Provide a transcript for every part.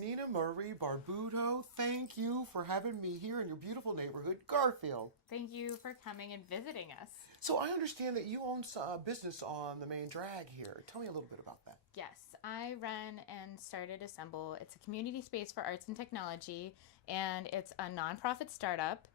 Nina Marie Barbuto, thank you for having me here in your beautiful neighborhood, Garfield. Thank you for coming and visiting us. So I understand that you own a business on the main drag here. Tell me a little bit about that. Yes, I run and started Assemble. It's a community space for arts and technology, and it's a nonprofit startup.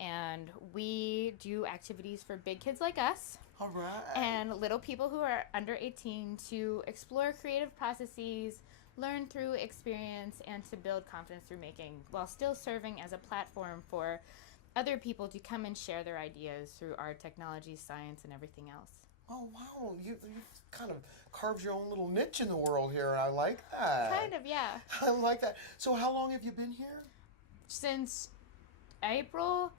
And we do activities for big kids like us. All right. And little people who are under 18 to explore creative processes, learn through experience, and to build confidence through making, while still serving as a platform for other people to come and share their ideas through art, technology, science, and everything else. Oh, wow. You've kind of carved your own little niche in the world here, and I like that. Kind of, yeah. I like that. So how long have you been here? Since April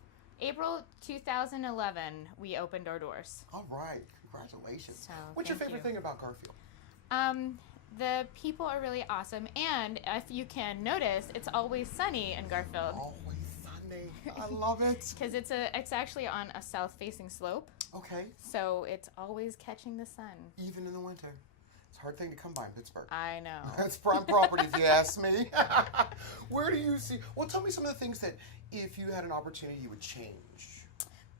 2011, we opened our doors. All right. Congratulations. So, What's your favorite thing about Garfield? The people are really awesome, and if you can notice, it's always sunny in Garfield. Always sunny. I love it. Because it's actually on a south-facing slope. Okay. So it's always catching the sun. Even in the winter. It's a hard thing to come by in Pittsburgh. I know. That's prime property if you ask me. Where do you see... Well, tell me some of the things that if you had an opportunity you would change.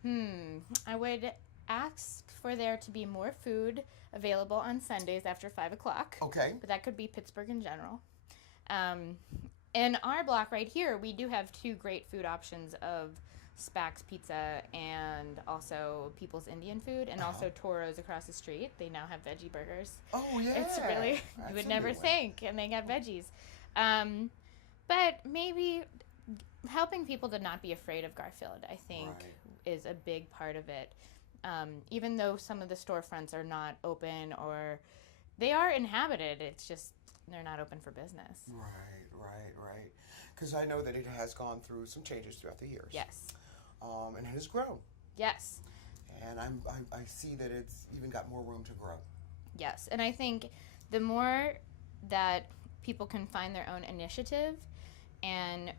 I would ask for there to be more food available on Sundays after 5 o'clock. Okay. But that could be Pittsburgh in general. In our block right here, we do have two great food options of Spax Pizza and also People's Indian Food, and also Toro's across the street. They now have veggie burgers. Oh, yeah. It's really, you would never think, and they got veggies. But maybe helping people to not be afraid of Garfield, I think, is a big part of it. Even though some of the storefronts are not open or they are inhabited, it's just they're not open for business. Right. Because I know that it has gone through some changes throughout the years. Yes. And it has grown. Yes. And I see that it's even got more room to grow. Yes. And I think the more that people can find their own initiative and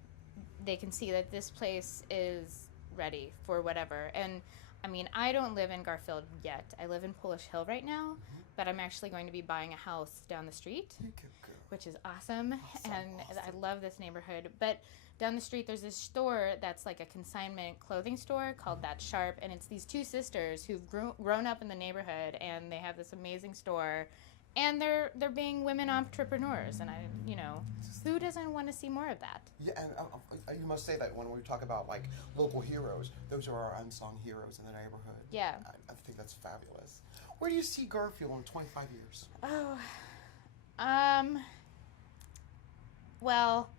they can see that this place is ready for whatever. And I mean, I don't live in Garfield yet. I live in Polish Hill right now, but I'm actually going to be buying a house down the street, which is awesome. I love this neighborhood. But down the street, there's this store that's like a consignment clothing store called That Sharp, and it's these two sisters who've grown up in the neighborhood, and they have this amazing store, and they're being women entrepreneurs, and who doesn't want to see more of that? Yeah, and you must say that when we talk about like local heroes, those are our unsung heroes in the neighborhood. Yeah. I think that's fabulous. Where do you see Garfield in 25 years? Well,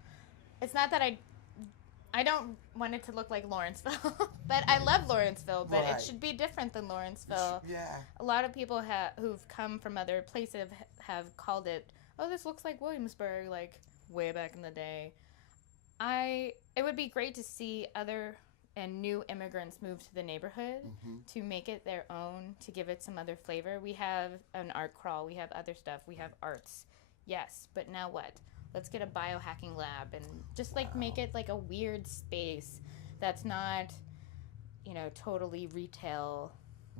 it's not that I don't want it to look like Lawrenceville, but I love Lawrenceville, but it should be different than Lawrenceville. Yeah. A lot of people who've come from other places have called it, oh, this looks like Williamsburg, like way back in the day. It would be great to see other and new immigrants move to the neighborhood to make it their own, to give it some other flavor. We have an art crawl, we have other stuff, we have arts. Yes, but now what? Let's get a biohacking lab and just make it like a weird space that's not, totally retail.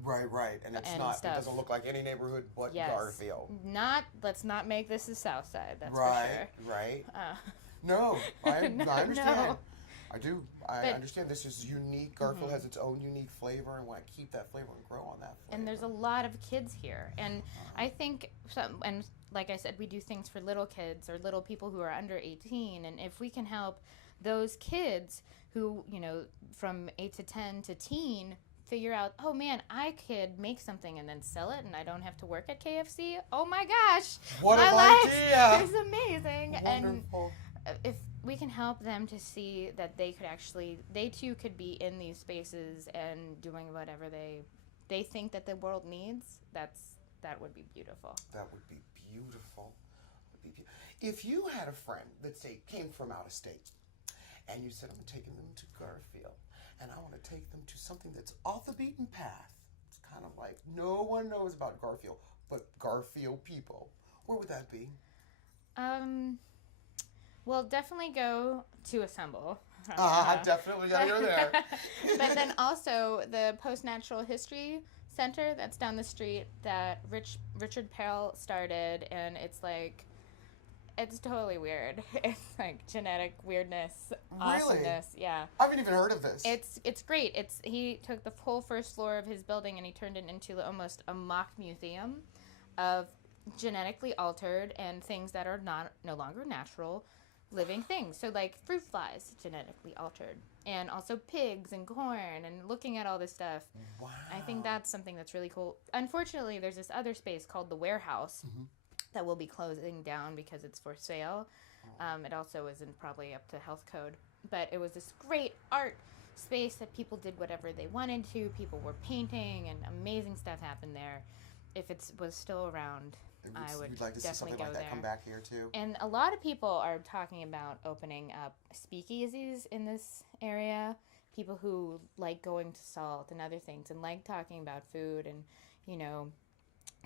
Right. And it's not, stuff. It doesn't look like any neighborhood but Garfield. Let's not make this the South Side, that's for sure. Right. No, I understand. No. I do. I understand this is unique. Garfield has its own unique flavor, and want to keep that flavor and grow on that flavor. And there's a lot of kids here. And I think, and like I said, we do things for little kids or little people who are under 18. And if we can help those kids who, from 8 to 10 to teen, figure out, oh man, I could make something and then sell it and I don't have to work at KFC. Oh my gosh. What my an life idea. is amazing. Wonderful. And if we can help them to see that they too could be in these spaces and doing whatever they think that the world needs, that would be beautiful. That would be beautiful. If you had a friend that came from out of state and you said, I'm taking them to Garfield and I want to take them to something that's off the beaten path. It's kind of like no one knows about Garfield, but Garfield people. Where would that be? Well, definitely go to Assemble. Definitely gotta go there. But then also the Post-Natural History Center that's down the street that Richard Perel started, and it's like It's totally weird. It's like genetic weirdness, Really? awesomeness. Yeah. I haven't even heard of this. It's great. He took the whole first floor of his building and he turned it into almost a mock museum of genetically altered and things that are no longer natural living things. So like fruit flies, genetically altered, and also pigs and corn, and looking at all this stuff. Wow. I think that's something that's really cool. Unfortunately, there's this other space called the warehouse that will be closing down because it's for sale. It also isn't probably up to health code, but it was this great art space that people did whatever they wanted to. People were painting and amazing stuff happened there. If it was still around, I would You'd like to see definitely something go like there. that come back here too. And a lot of people are talking about opening up speakeasies in this area. People who like going to Salt and other things and like talking about food and, you know,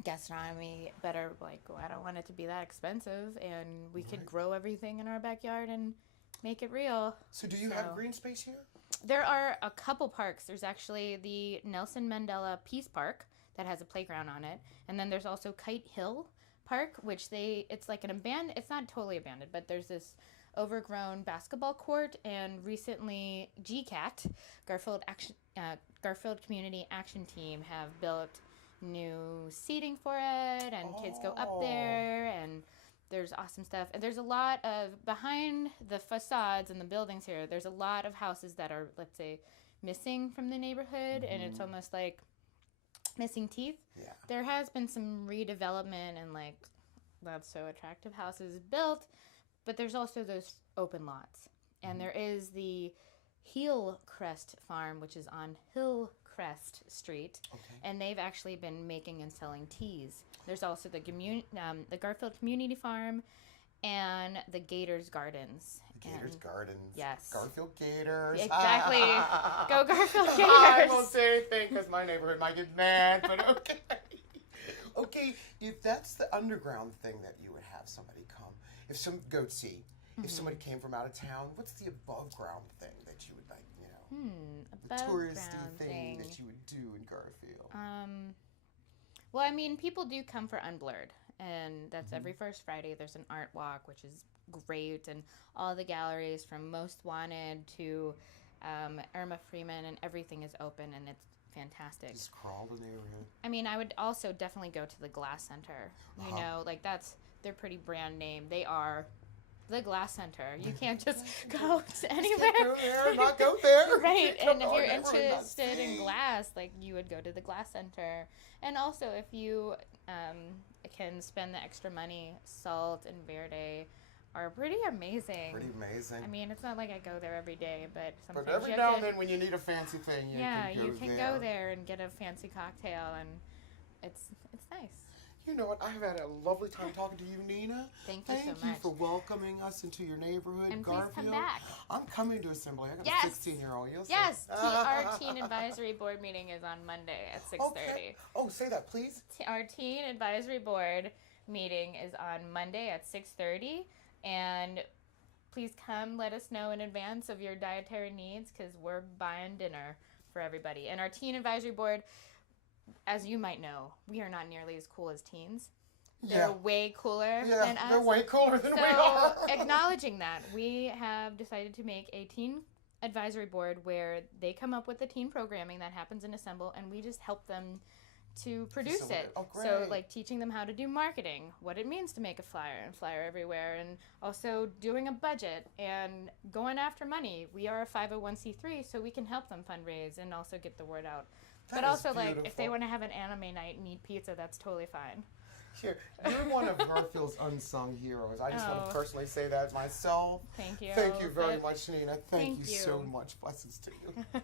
gastronomy, better, like, well, I don't want it to be that expensive, and we could grow everything in our backyard and make it real. So do you have green space here? There are a couple parks. There's actually the Nelson Mandela Peace Park that has a playground on it, and then there's also Kite Hill Park, which it's like it's not totally abandoned, but there's this overgrown basketball court, and recently GCAT, Garfield Community Action Team, have built new seating for it, and kids go up there, and there's awesome stuff. And there's a lot of, behind the facades and the buildings here, there's a lot of houses that are, let's say, missing from the neighborhood, and it's almost like missing teeth. Yeah. There has been some redevelopment and like not so attractive houses built, but there's also those open lots. And there is the Hillcrest Farm, which is on Hillcrest Street, and they've actually been making and selling teas. There's also the Garfield Community Farm and the Gators Gardens. The Gators Gardens. Yes. Garfield Gators. Exactly. Go Garfield Gators. I won't say anything because my neighborhood might get mad, but okay. Okay, if that's the underground thing that you would have somebody come, if if somebody came from out of town, what's the above ground thing that you would like, you know, the touristy thing that you would do in Garfield? Well, I mean, people do come for Unblurred, and that's every first Friday. There's an art walk, which is great, and all the galleries from Most Wanted to Irma Freeman and everything is open, and it's fantastic. Just crawl the neighborhood. I mean, I would also definitely go to the Glass Center. You know, like that's their pretty brand name. They are the Glass Center. You can't just go to anywhere. Go there, not go there. Right, and if on, you're neighborhood, interested in glass, like you would go to the Glass Center. And also, if you can spend the extra money, Salt and Verde are pretty amazing. Pretty amazing. I mean, it's not like I go there every day, but sometimes But every now and then when you need a fancy thing, you can go there and get a fancy cocktail, and it's nice. You know what? I've had a lovely time talking to you, Nina. Thank you so much. Thank you for welcoming us into your neighborhood, And Garfield. please come back. I'm coming to Assembly. I got a 16-year-old. You'll see. Yes. Our teen advisory board meeting is on Monday at 6:30. Okay. Oh, say that, please. Our teen advisory board meeting is on Monday at 6:30, and please come. Let us know in advance of your dietary needs because we're buying dinner for everybody. And our teen advisory board, as you might know, we are not nearly as cool as teens. They're way cooler than us. They're way cooler than we So, are. acknowledging that, we have decided to make a teen advisory board where they come up with the teen programming that happens in Assemble, and we just help them to produce it. Oh, great. So, like, teaching them how to do marketing, what it means to make a flyer and flyer everywhere, and also doing a budget and going after money. We are a 501c3, so we can help them fundraise and also get the word out. That But also, is like, if beautiful. they want to have an anime night and eat pizza, that's totally fine. Here, you're one of Garfield's unsung heroes. I just want to personally say that myself. Thank you. Thank you very much, Nina. Thank you you. so much. Blessings to you.